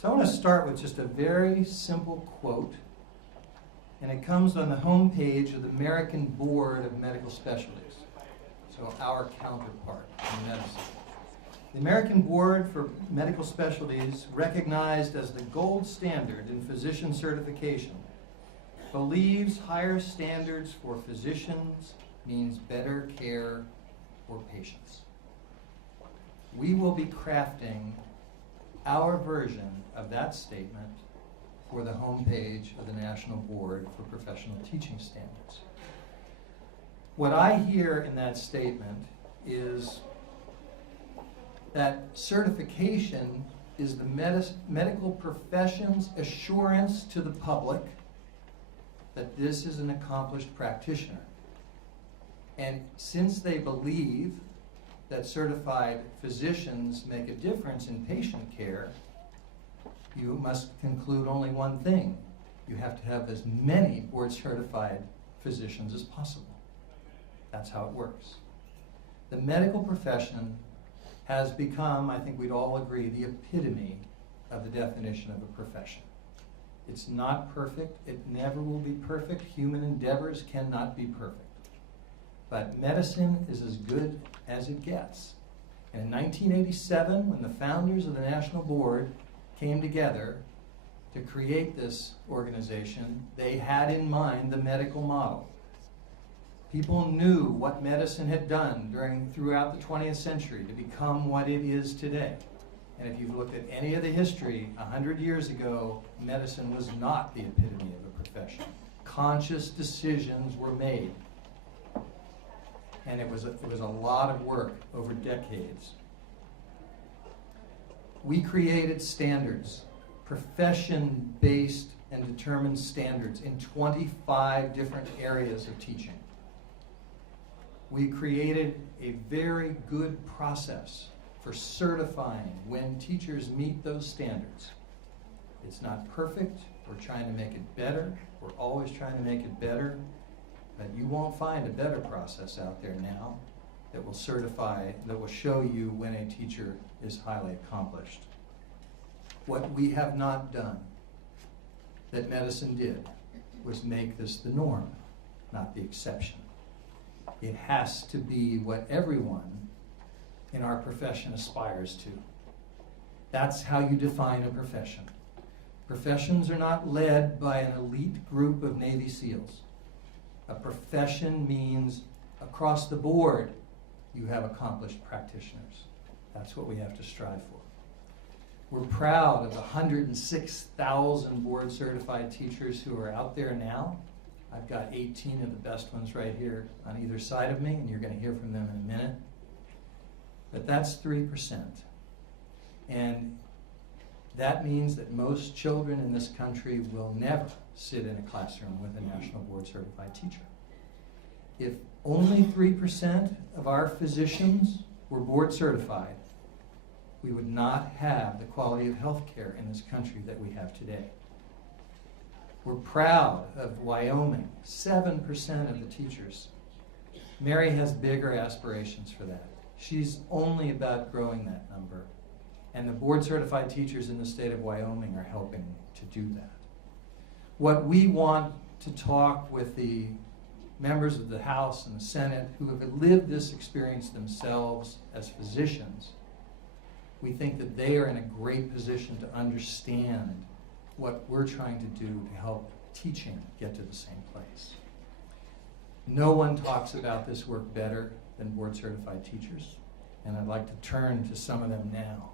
So I want to start with just a very simple quote, and it comes on the home page of the American Board of Medical Specialties, so our counterpart in medicine. The American Board for Medical Specialties, recognized as the gold standard in physician certification, believes higher standards for physicians means better care for patients. We will be crafting our version of that statement for the homepage of the National Board for Professional Teaching Standards. What I hear in that statement is that certification is the medical profession's assurance to the public that this is an accomplished practitioner. And since they believe that certified physicians make a difference in patient care, you must conclude only one thing. You have to have as many board-certified physicians as possible. That's how it works. The medical profession has become, I think we'd all agree, the epitome of the definition of a profession. It's not perfect. It never will be perfect. Human endeavors cannot be perfect. But medicine is as good as it gets. And in 1987, when the founders of the National Board came together to create this organization, they had in mind the medical model. People knew what medicine had done throughout the 20th century to become what it is today. And if you've looked at any of the history, 100 years ago, medicine was not the epitome of a profession. Conscious decisions were made. And it was a lot of work over decades. We created standards, profession-based and determined standards in 25 different areas of teaching. We created a very good process for certifying when teachers meet those standards. It's not perfect. We're trying to make it better. We're always trying to make it better. But you won't find a better process out there now that will certify, that will show you when a teacher is highly accomplished. What we have not done that medicine did was make this the norm, not the exception. It has to be what everyone in our profession aspires to. That's how you define a profession. Professions are not led by an elite group of Navy SEALs. A profession means across the board you have accomplished practitioners. That's what we have to strive for. We're proud of the 106,000 board certified teachers who are out there now. I've got 18 of the best ones right here on either side of me, and you're going to hear from them in a minute. But that's 3%. And that means that most children in this country will never sit in a classroom with a national board certified teacher. If only 3% of our physicians were board certified, we would not have the quality of health care in this country that we have today. We're proud of Wyoming, 7% of the teachers. Mary has bigger aspirations for that. She's only about growing that number. And the board certified teachers in the state of Wyoming are helping to do that. What we want to talk with the members of the House and the Senate who have lived this experience themselves as physicians, we think that they are in a great position to understand what we're trying to do to help teaching get to the same place. No one talks about this work better than board certified teachers, and I'd like to turn to some of them now.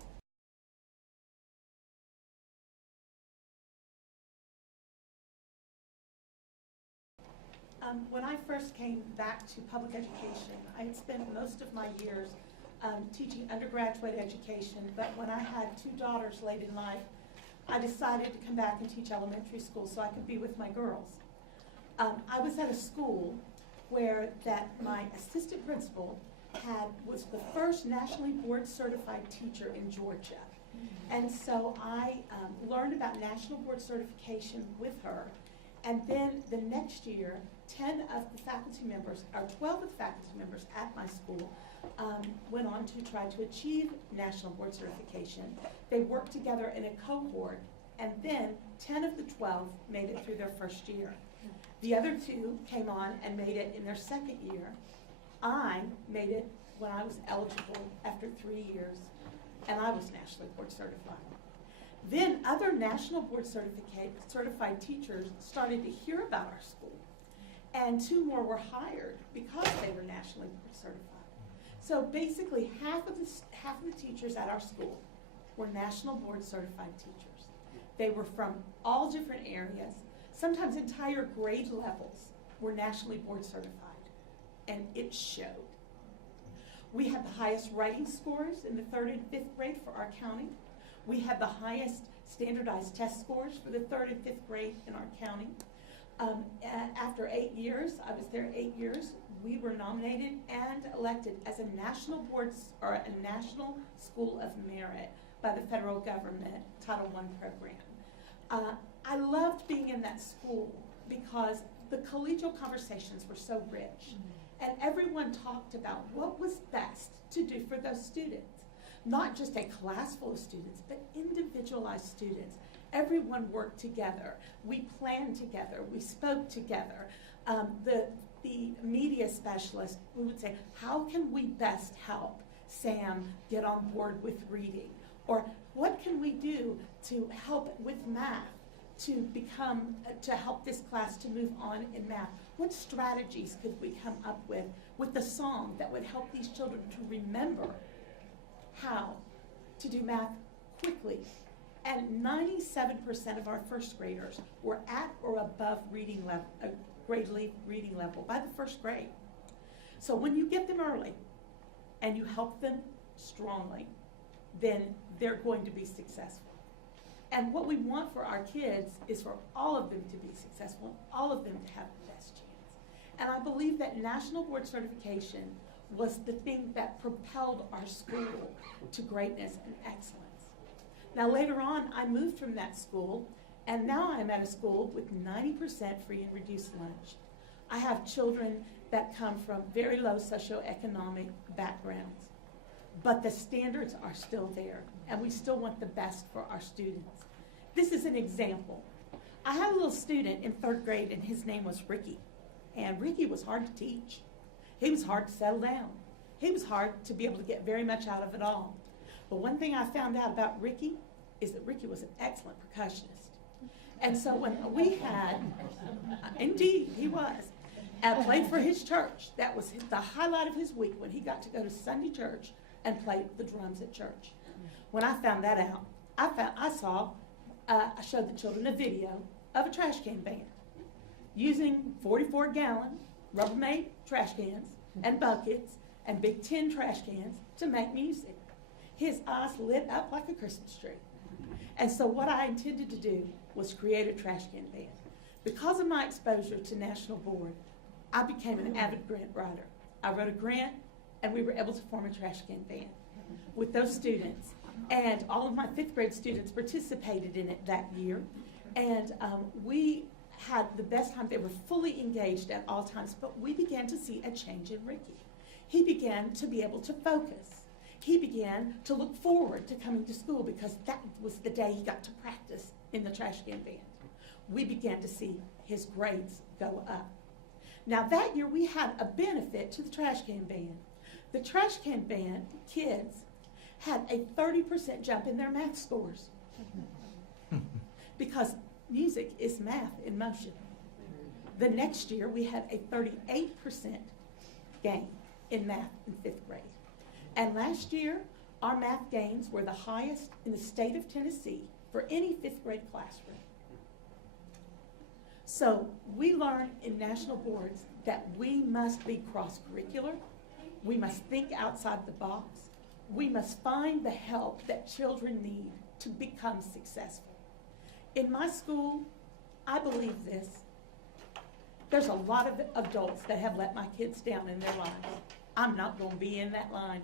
When I first came back to public education, I had spent most of my years teaching undergraduate education, but when I had 2 daughters late in life, I decided to come back and teach elementary school so I could be with my girls. I was at a school where my assistant principal was the first nationally board certified teacher in Georgia. And so I learned about national board certification with her. And then the next year, 10 of the faculty members, or 12 of the faculty members at my school went on to try to achieve national board certification. They worked together in a cohort, and then 10 of the 12 made it through their first year. The other 2 came on and made it in their second year. I made it when I was eligible after 3 years, and I was nationally board certified. Then other national board certified teachers started to hear about our school, and 2 more were hired because they were nationally board certified. So basically, half of the teachers at our school were national board certified teachers. They were from all different areas. Sometimes entire grade levels were nationally board certified, and it showed. We had the highest writing scores in the 3rd and 5th grade for our county. We had the highest standardized test scores for the 3rd and 5th grade in our county. After 8 years, I was there 8 years, we were nominated and elected as a national board or a national school of merit by the federal government Title I program. I loved being in that school because the collegial conversations were so rich, and everyone talked about what was best to do for those students. Not just a class full of students, but individualized students. Everyone worked together. We planned together. We spoke together. The media specialist, we would say, how can we best help Sam get on board with reading? Or what can we do to help with math, to help this class to move on in math? What strategies could we come up with the song that would help these children to remember how to do math quickly? And 97% of our first graders were at or above reading level, grade reading level by the first grade. So when you get them early and you help them strongly, then they're going to be successful. And what we want for our kids is for all of them to be successful and all of them to have the best chance. And I believe that national board certification was the thing that propelled our school to greatness and excellence. Now later on, I moved from that school, and now I'm at a school with 90% free and reduced lunch. I have children that come from very low socioeconomic backgrounds, but the standards are still there, and we still want the best for our students. This is an example. I had a little student in 3rd grade, and his name was Ricky, and Ricky was hard to teach. He was hard to settle down. He was hard to be able to get very much out of it all. But one thing I found out about Ricky is that Ricky was an excellent percussionist. And so when we had, indeed he was, played for his church. That was the highlight of his week, when he got to go to Sunday church and play the drums at church. When I found that out, I showed the children a video of a trash can band using 44-gallon Rubbermaid trash cans and buckets and big tin trash cans to make music. His eyes lit up like a Christmas tree. And so what I intended to do was create a trash can band. Because of my exposure to National Board, I became an avid grant writer. I wrote a grant, and we were able to form a trash can band with those students. And all of my 5th grade students participated in it that year. And we had the best time. They were fully engaged at all times, but we began to see a change in Ricky. He began to be able to focus. He began to look forward to coming to school because that was the day he got to practice in the trash can band. We began to see his grades go up. Now that year we had a benefit to the trash can band. The trash can band kids had a 30% jump in their math scores because music is math in motion. The next year we had a 38% gain in math in 5th grade. And last year, our math gains were the highest in the state of Tennessee for any 5th grade classroom. So we learn in national boards that we must be cross-curricular. We must think outside the box. We must find the help that children need to become successful. In my school, I believe this. There's a lot of adults that have let my kids down in their lives. I'm not going to be in that line.